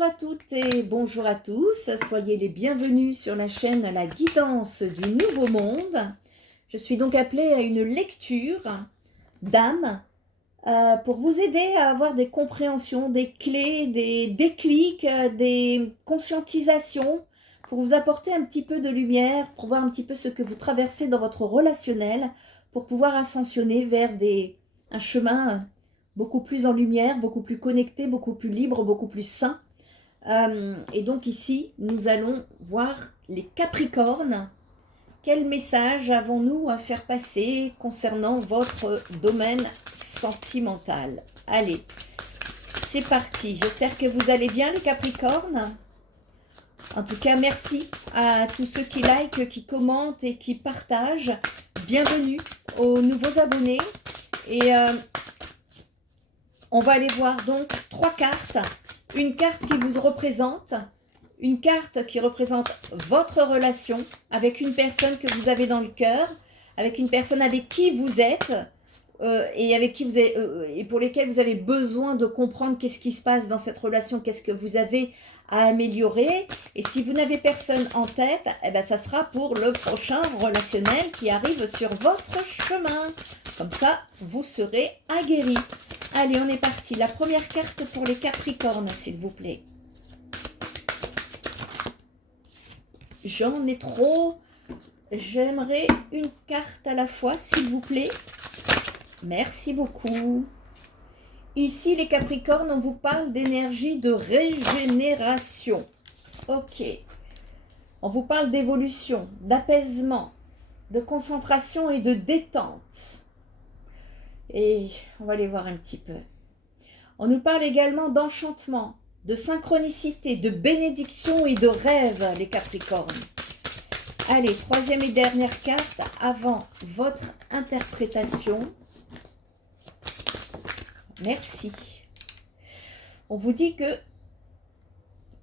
Bonjour à toutes et bonjour à tous, soyez les bienvenus sur la chaîne La Guidance du Nouveau Monde. Je suis donc appelée à une lecture d'âme pour vous aider à avoir des compréhensions, des clés, des déclics, des conscientisations, pour vous apporter un petit peu de lumière, pour voir un petit peu ce que vous traversez dans votre relationnel, pour pouvoir ascensionner vers un chemin beaucoup plus en lumière, beaucoup plus connecté, beaucoup plus libre, beaucoup plus sain. Et donc ici, nous allons voir les Capricornes. Quel message avons-nous à faire passer concernant votre domaine sentimental? Allez, c'est parti. J'espère que vous allez bien les Capricornes. En tout cas, merci à tous ceux qui likent, qui commentent et qui partagent. Bienvenue aux nouveaux abonnés. Et on va aller voir donc 3 cartes. Une carte qui vous représente, une carte qui représente votre relation avec une personne que vous avez dans le cœur, avec une personne avec qui vous êtes et avec qui vous êtes, et pour lesquelles vous avez besoin de comprendre qu'est-ce qui se passe dans cette relation, qu'est-ce que vous avez à améliorer. Et si vous n'avez personne en tête, eh ben, ça sera pour le prochain relationnel qui arrive sur votre chemin. Comme ça, vous serez aguerri. Allez, on est parti. La première carte pour les Capricornes, s'il vous plaît. J'en ai trop. J'aimerais une carte à la fois, s'il vous plaît. Merci beaucoup. Ici, les Capricornes, on vous parle d'énergie de régénération. Ok. On vous parle d'évolution, d'apaisement, de concentration et de détente. Et on va aller voir un petit peu. On nous parle également d'enchantement, de synchronicité, de bénédiction et de rêve, les Capricornes. Allez, troisième et dernière carte avant votre interprétation. Merci. On vous dit que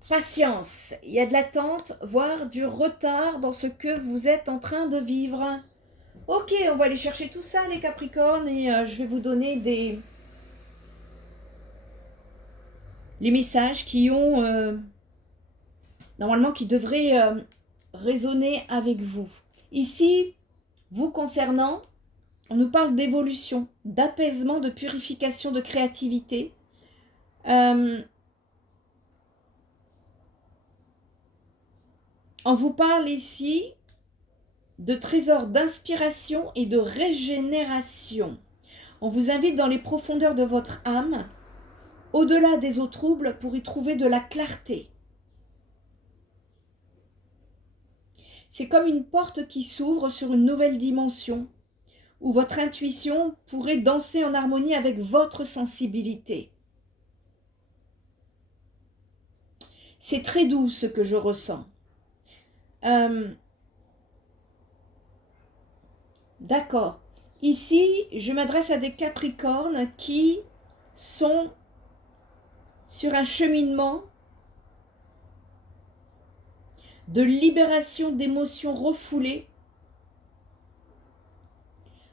patience, il y a de l'attente, voire du retard dans ce que vous êtes en train de vivre. Ok, on va aller chercher tout ça, les Capricornes, et je vais vous donner les messages qui ont, normalement, qui devraient résonner avec vous. Ici, vous concernant, on nous parle d'évolution, d'apaisement, de purification, de créativité. On vous parle ici de trésors d'inspiration et de régénération. On vous invite dans les profondeurs de votre âme, au-delà des eaux troubles, pour y trouver de la clarté. C'est comme une porte qui s'ouvre sur une nouvelle dimension, où votre intuition pourrait danser en harmonie avec votre sensibilité. C'est très doux ce que je ressens. D'accord. Ici, je m'adresse à des Capricornes qui sont sur un cheminement de libération d'émotions refoulées.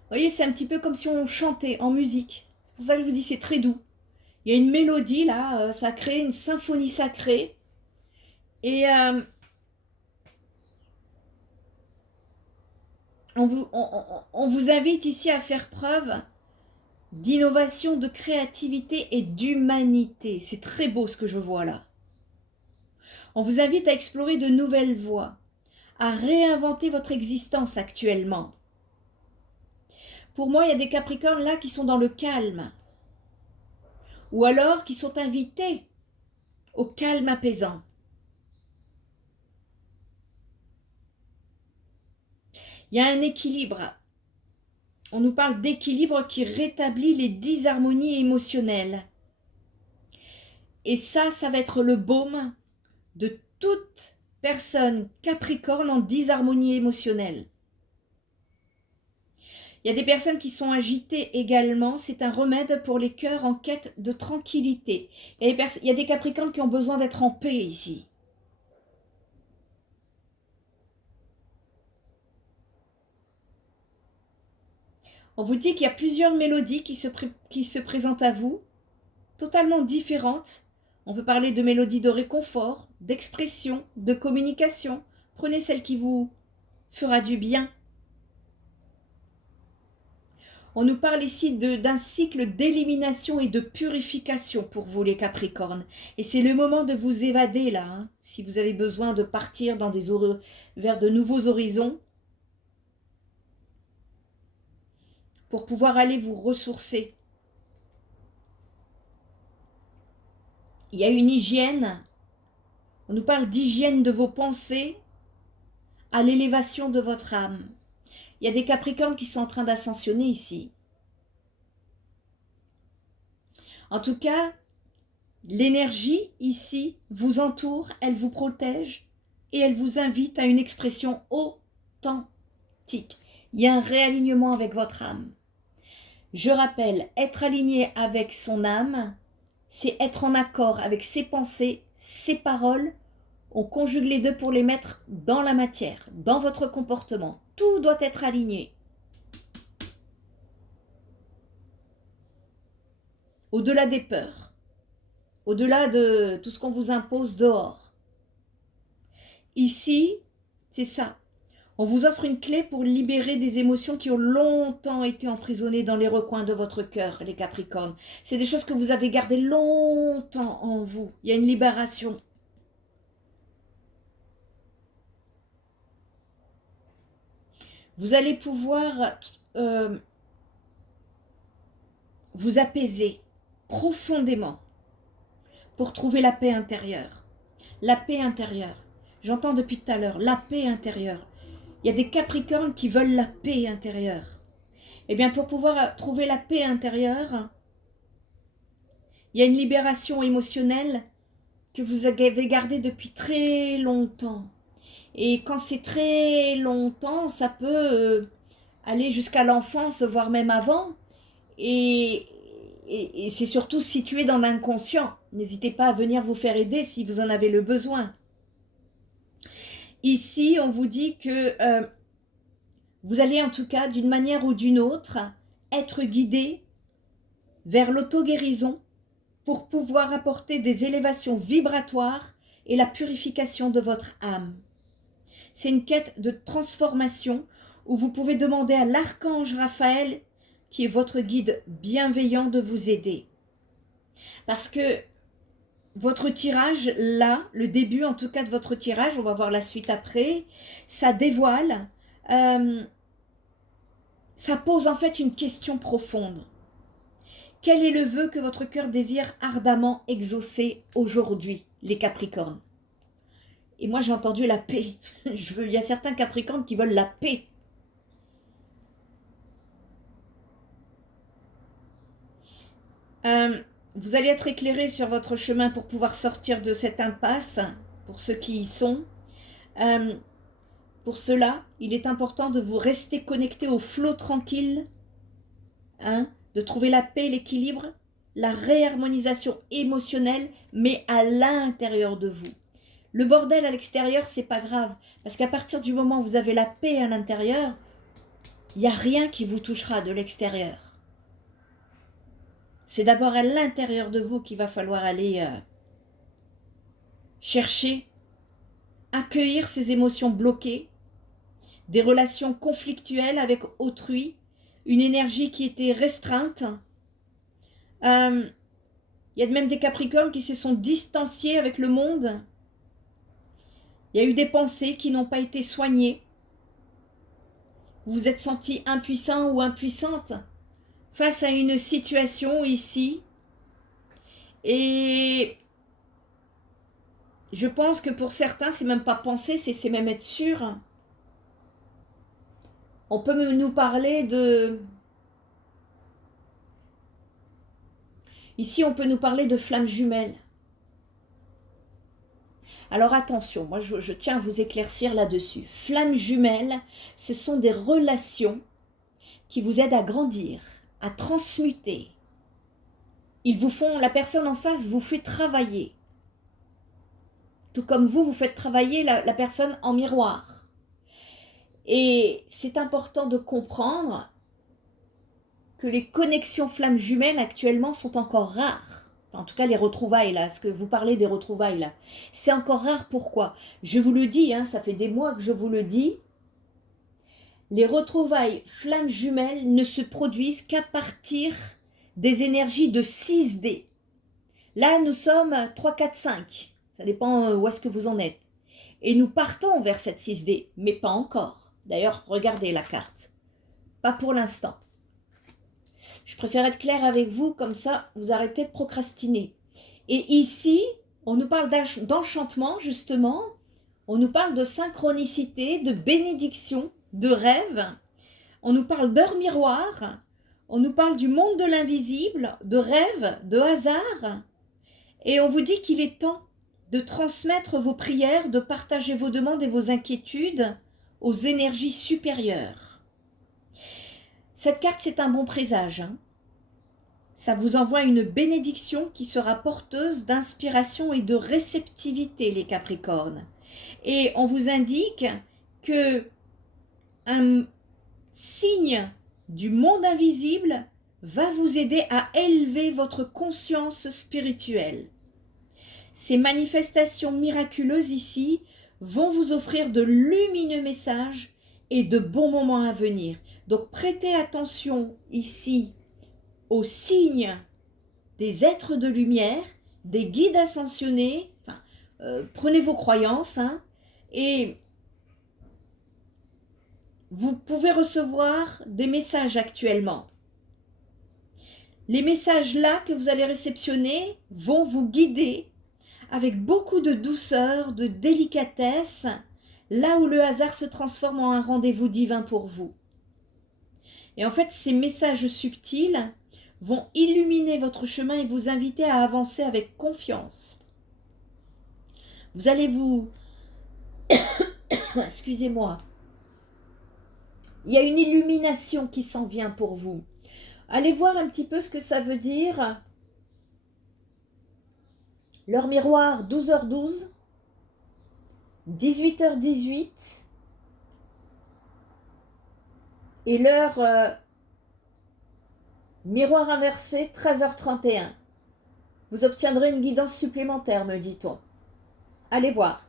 Vous voyez, c'est un petit peu comme si on chantait en musique. C'est pour ça que je vous dis, c'est très doux. Il y a une mélodie là, ça crée une symphonie sacrée. Et on vous invite ici à faire preuve d'innovation, de créativité et d'humanité. C'est très beau ce que je vois là. On vous invite à explorer de nouvelles voies, à réinventer votre existence actuellement. Pour moi, il y a des Capricornes là qui sont dans le calme, ou alors qui sont invités au calme apaisant. Il y a un équilibre. On nous parle d'équilibre qui rétablit les disharmonies émotionnelles. Et ça va être le baume de toute personne Capricorne en disharmonie émotionnelle. Il y a des personnes qui sont agitées également. C'est un remède pour les cœurs en quête de tranquillité. Il y a des Capricornes qui ont besoin d'être en paix ici. On vous dit qu'il y a plusieurs mélodies qui se présentent à vous, totalement différentes, On peut parler de mélodies de réconfort, d'expression, de communication. Prenez celle qui vous fera du bien. On nous parle ici d'un cycle d'élimination et de purification pour vous les Capricornes. Et c'est le moment de vous évader là, hein, si vous avez besoin de partir dans vers de nouveaux horizons, pour pouvoir aller vous ressourcer. Il y a une hygiène, on nous parle d'hygiène de vos pensées à l'élévation de votre âme. Il y a des Capricornes qui sont en train d'ascensionner ici. En tout cas, l'énergie ici vous entoure, elle vous protège et elle vous invite à une expression authentique. Il y a un réalignement avec votre âme. Je rappelle, être aligné avec son âme, c'est être en accord avec ses pensées, ses paroles. On conjugue les deux pour les mettre dans la matière, dans votre comportement. Tout doit être aligné. Au-delà des peurs, au-delà de tout ce qu'on vous impose dehors. Ici, c'est ça. On vous offre une clé pour libérer des émotions qui ont longtemps été emprisonnées dans les recoins de votre cœur, les Capricornes. C'est des choses que vous avez gardées longtemps en vous. Il y a une libération. Vous allez pouvoir vous apaiser profondément pour trouver la paix intérieure. La paix intérieure. J'entends depuis tout à l'heure, la paix intérieure. Il y a des Capricornes qui veulent la paix intérieure. Eh bien, pour pouvoir trouver la paix intérieure, il y a une libération émotionnelle que vous avez gardée depuis très longtemps. Et quand c'est très longtemps, ça peut aller jusqu'à l'enfance, voire même avant. Et c'est surtout situé dans l'inconscient. N'hésitez pas à venir vous faire aider si vous en avez le besoin. Ici, on vous dit que vous allez en tout cas, d'une manière ou d'une autre, être guidé vers l'auto-guérison pour pouvoir apporter des élévations vibratoires et la purification de votre âme. C'est une quête de transformation où vous pouvez demander à l'archange Raphaël, qui est votre guide bienveillant, de vous aider. Parce que votre tirage, là, le début en tout cas de votre tirage, on va voir la suite après, ça dévoile, ça pose en fait une question profonde. Quel est le vœu que votre cœur désire ardemment exaucer aujourd'hui, les Capricornes? Et moi j'ai entendu la paix. Il y a certains Capricornes qui veulent la paix. Vous allez être éclairé sur votre chemin pour pouvoir sortir de cette impasse, pour ceux qui y sont. Pour cela, il est important de vous rester connecté au flot tranquille, de trouver la paix, l'équilibre, la réharmonisation émotionnelle, mais à l'intérieur de vous. Le bordel à l'extérieur, c'est pas grave, parce qu'à partir du moment où vous avez la paix à l'intérieur, il n'y a rien qui vous touchera de l'extérieur. C'est d'abord à l'intérieur de vous qu'il va falloir aller chercher, accueillir ces émotions bloquées, des relations conflictuelles avec autrui, une énergie qui était restreinte. Il y a même des Capricornes qui se sont distanciés avec le monde. Il y a eu des pensées qui n'ont pas été soignées. Vous vous êtes senti impuissant ou impuissante face à une situation ici. Et je pense que pour certains, c'est même pas penser, c'est même être sûr. On peut nous parler de... Ici, on peut nous parler de flammes jumelles. Alors attention, moi je tiens à vous éclaircir là-dessus. Flammes jumelles, ce sont des relations qui vous aident à grandir, à transmuter. Ils vous font, la personne en face vous fait travailler. Tout comme vous faites travailler la personne en miroir. Et c'est important de comprendre que les connexions flammes jumelles actuellement sont encore rares. En tout cas, les retrouvailles, là, ce que vous parlez des retrouvailles, là. C'est encore rare, pourquoi? Je vous le dis, hein, ça fait des mois que je vous le dis, les retrouvailles flammes jumelles ne se produisent qu'à partir des énergies de 6D. Là, nous sommes 3, 4, 5. Ça dépend où est-ce que vous en êtes. Et nous partons vers cette 6D, mais pas encore. D'ailleurs, regardez la carte. Pas pour l'instant. Je préfère être claire avec vous, comme ça, vous arrêtez de procrastiner. Et ici, on nous parle d'enchantement, justement. On nous parle de synchronicité, de bénédiction, de rêve. On nous parle d'heure miroir. On nous parle du monde de l'invisible, de rêve, de hasard. Et on vous dit qu'il est temps de transmettre vos prières, de partager vos demandes et vos inquiétudes aux énergies supérieures. Cette carte, c'est un bon présage. Hein. Ça vous envoie une bénédiction qui sera porteuse d'inspiration et de réceptivité, les Capricornes. Et on vous indique que un signe du monde invisible va vous aider à élever votre conscience spirituelle. Ces manifestations miraculeuses ici vont vous offrir de lumineux messages et de bons moments à venir. Donc prêtez attention ici aux signes des êtres de lumière, des guides ascensionnés. Enfin, prenez vos croyances hein, et vous pouvez recevoir des messages actuellement. Les messages là que vous allez réceptionner vont vous guider avec beaucoup de douceur, de délicatesse, là où le hasard se transforme en un rendez-vous divin pour vous. Et en fait, ces messages subtils vont illuminer votre chemin et vous inviter à avancer avec confiance. Vous allez vous... Excusez-moi. Il y a une illumination qui s'en vient pour vous. Allez voir un petit peu ce que ça veut dire. L'heure miroir, 12h12, 18h18 et l'heure miroir inversé, 13h31. Vous obtiendrez une guidance supplémentaire, me dit-on. Allez voir.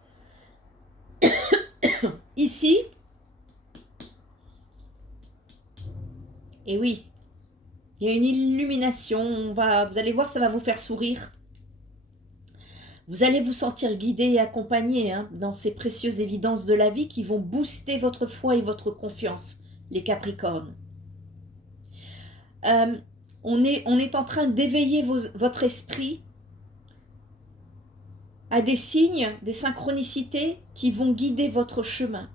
Ici, et oui, il y a une illumination. Vous allez voir, ça va vous faire sourire. Vous allez vous sentir guidé et accompagné hein, dans ces précieuses évidences de la vie qui vont booster votre foi et votre confiance, les Capricornes. On est en train d'éveiller votre esprit à des signes, des synchronicités qui vont guider votre chemin.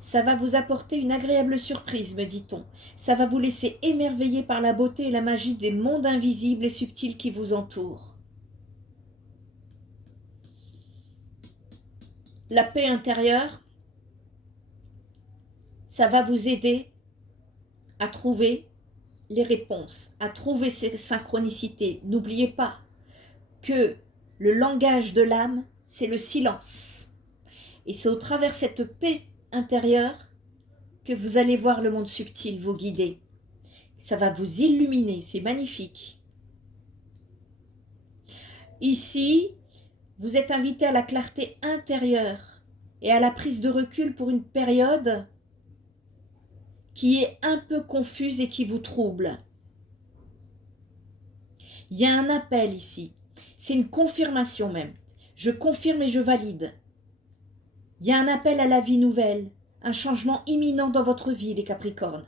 Ça va vous apporter une agréable surprise, me dit-on. Ça va vous laisser émerveiller par la beauté et la magie des mondes invisibles et subtils qui vous entourent. La paix intérieure, ça va vous aider à trouver les réponses, à trouver ces synchronicités. N'oubliez pas que le langage de l'âme, c'est le silence. Et c'est au travers de cette paix intérieure que vous allez voir le monde subtil vous guider. Ça va vous illuminer, c'est magnifique. Ici, vous êtes invité à la clarté intérieure et à la prise de recul pour une période qui est un peu confuse et qui vous trouble. Il y a un appel ici. C'est une confirmation même. Je confirme et je valide. Il y a un appel à la vie nouvelle, un changement imminent dans votre vie, les Capricornes.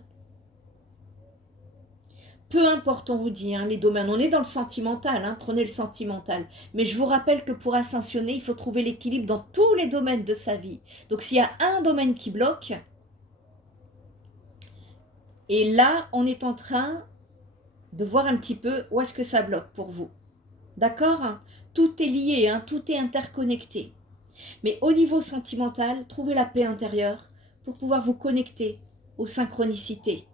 Peu importe, on vous dit, hein, les domaines, on est dans le sentimental, hein, prenez le sentimental. Mais je vous rappelle que pour ascensionner, il faut trouver l'équilibre dans tous les domaines de sa vie. Donc s'il y a un domaine qui bloque, et là, on est en train de voir un petit peu où est-ce que ça bloque pour vous. D'accord? Tout est lié, hein, tout est interconnecté. Mais au niveau sentimental, trouvez la paix intérieure pour pouvoir vous connecter aux synchronicités,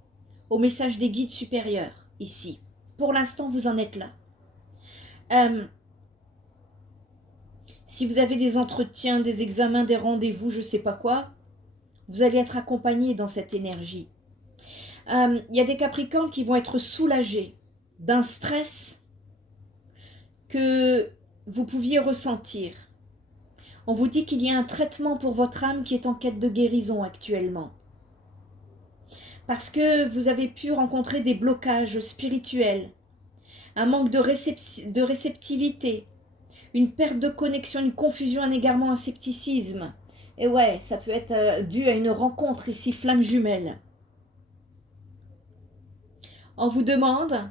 aux messages des guides supérieurs. Ici. Pour l'instant, vous en êtes là. Si vous avez des entretiens, des examens, des rendez-vous, je ne sais pas quoi, vous allez être accompagné dans cette énergie. Il y a des Capricornes qui vont être soulagés d'un stress que vous pouviez ressentir. On vous dit qu'il y a un traitement pour votre âme qui est en quête de guérison actuellement. Parce que vous avez pu rencontrer des blocages spirituels, un manque de réceptivité, une perte de connexion, une confusion, un égarement, un scepticisme. Et ouais, ça peut être dû à une rencontre ici, flamme jumelle. On vous demande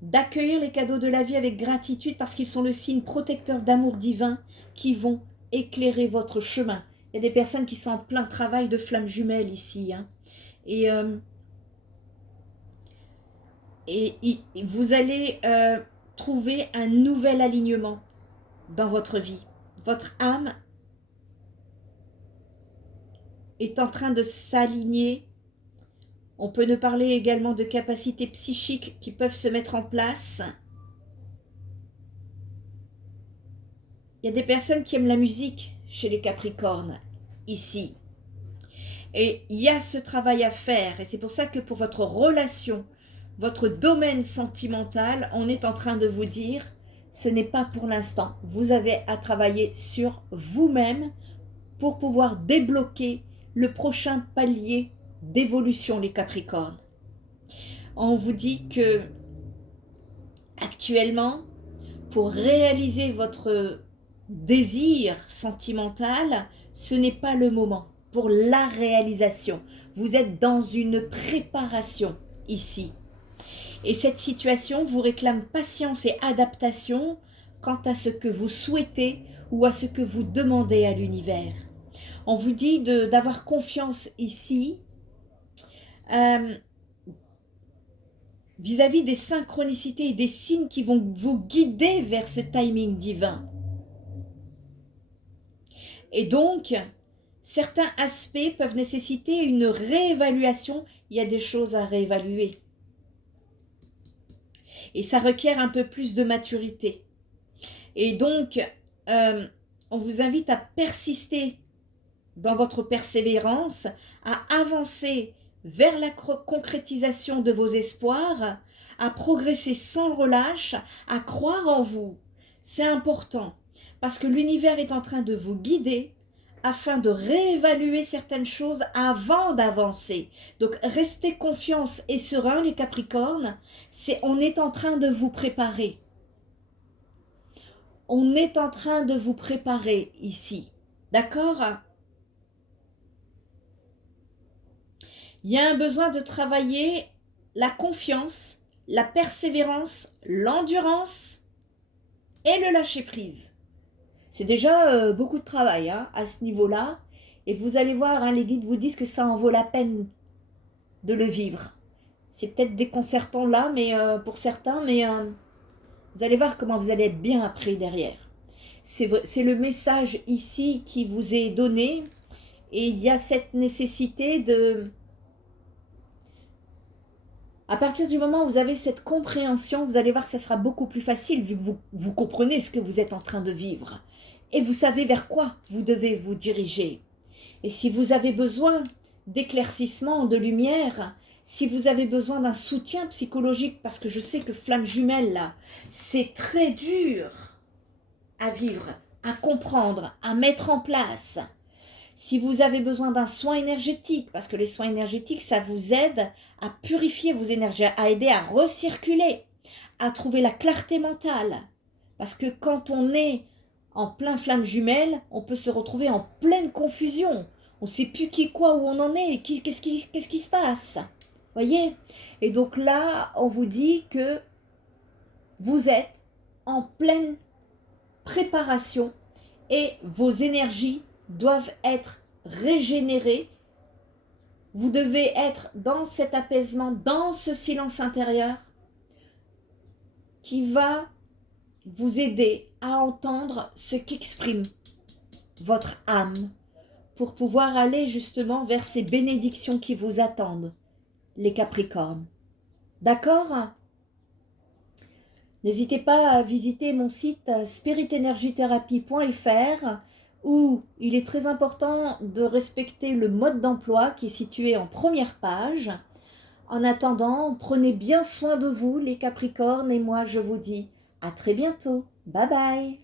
d'accueillir les cadeaux de la vie avec gratitude parce qu'ils sont le signe protecteur d'amour divin qui vont éclairer votre chemin. Il y a des personnes qui sont en plein travail de flamme jumelle ici. Hein. Et vous allez trouver un nouvel alignement dans votre vie. Votre âme est en train de s'aligner. On peut nous parler également de capacités psychiques qui peuvent se mettre en place. Il y a des personnes qui aiment la musique chez les Capricornes, ici. Et il y a ce travail à faire. Et c'est pour ça que pour votre relation, votre domaine sentimental, on est en train de vous dire, ce n'est pas pour l'instant. Vous avez à travailler sur vous-même pour pouvoir débloquer le prochain palier d'évolution, les Capricornes. On vous dit que actuellement, pour réaliser votre désir sentimental, ce n'est pas le moment pour la réalisation. Vous êtes dans une préparation ici. Et cette situation vous réclame patience et adaptation quant à ce que vous souhaitez ou à ce que vous demandez à l'univers. On vous dit d'avoir confiance ici vis-à-vis des synchronicités et des signes qui vont vous guider vers ce timing divin. Et donc, certains aspects peuvent nécessiter une réévaluation. Il y a des choses à réévaluer. Et ça requiert un peu plus de maturité. Et donc, on vous invite à persister dans votre persévérance, à avancer vers la concrétisation de vos espoirs, à progresser sans relâche, à croire en vous. C'est important, parce que l'univers est en train de vous guider afin de réévaluer certaines choses avant d'avancer. Donc, restez confiants et sereins, les Capricornes. On est en train de vous préparer. On est en train de vous préparer ici. D'accord ? Il y a un besoin de travailler la confiance, la persévérance, l'endurance et le lâcher-prise. C'est déjà beaucoup de travail hein, à ce niveau-là. Et vous allez voir, hein, les guides vous disent que ça en vaut la peine de le vivre. C'est peut-être déconcertant là, mais pour certains, mais vous allez voir comment vous allez être bien après derrière. C'est le message ici qui vous est donné. Et il y a cette nécessité de... À partir du moment où vous avez cette compréhension, vous allez voir que ça sera beaucoup plus facile vu que vous comprenez ce que vous êtes en train de vivre. Et vous savez vers quoi vous devez vous diriger. Et si vous avez besoin d'éclaircissement, de lumière, si vous avez besoin d'un soutien psychologique, parce que je sais que flamme jumelle, là, c'est très dur à vivre, à comprendre, à mettre en place. Si vous avez besoin d'un soin énergétique, parce que les soins énergétiques, ça vous aide à purifier vos énergies, à aider à recirculer, à trouver la clarté mentale. Parce que quand on est en plein flamme jumelle, on peut se retrouver en pleine confusion. On ne sait plus qui, quoi, où on en est, qu'est-ce qui se passe. Voyez ? Et donc là, on vous dit que vous êtes en pleine préparation et vos énergies doivent être régénérées. Vous devez être dans cet apaisement, dans ce silence intérieur qui va vous aider à entendre ce qu'exprime votre âme pour pouvoir aller justement vers ces bénédictions qui vous attendent, les Capricornes. D'accord ? N'hésitez pas à visiter mon site spiritenergithérapie.fr où il est très important de respecter le mode d'emploi qui est situé en première page. En attendant, prenez bien soin de vous les Capricornes et moi je vous dis à très bientôt. Bye bye.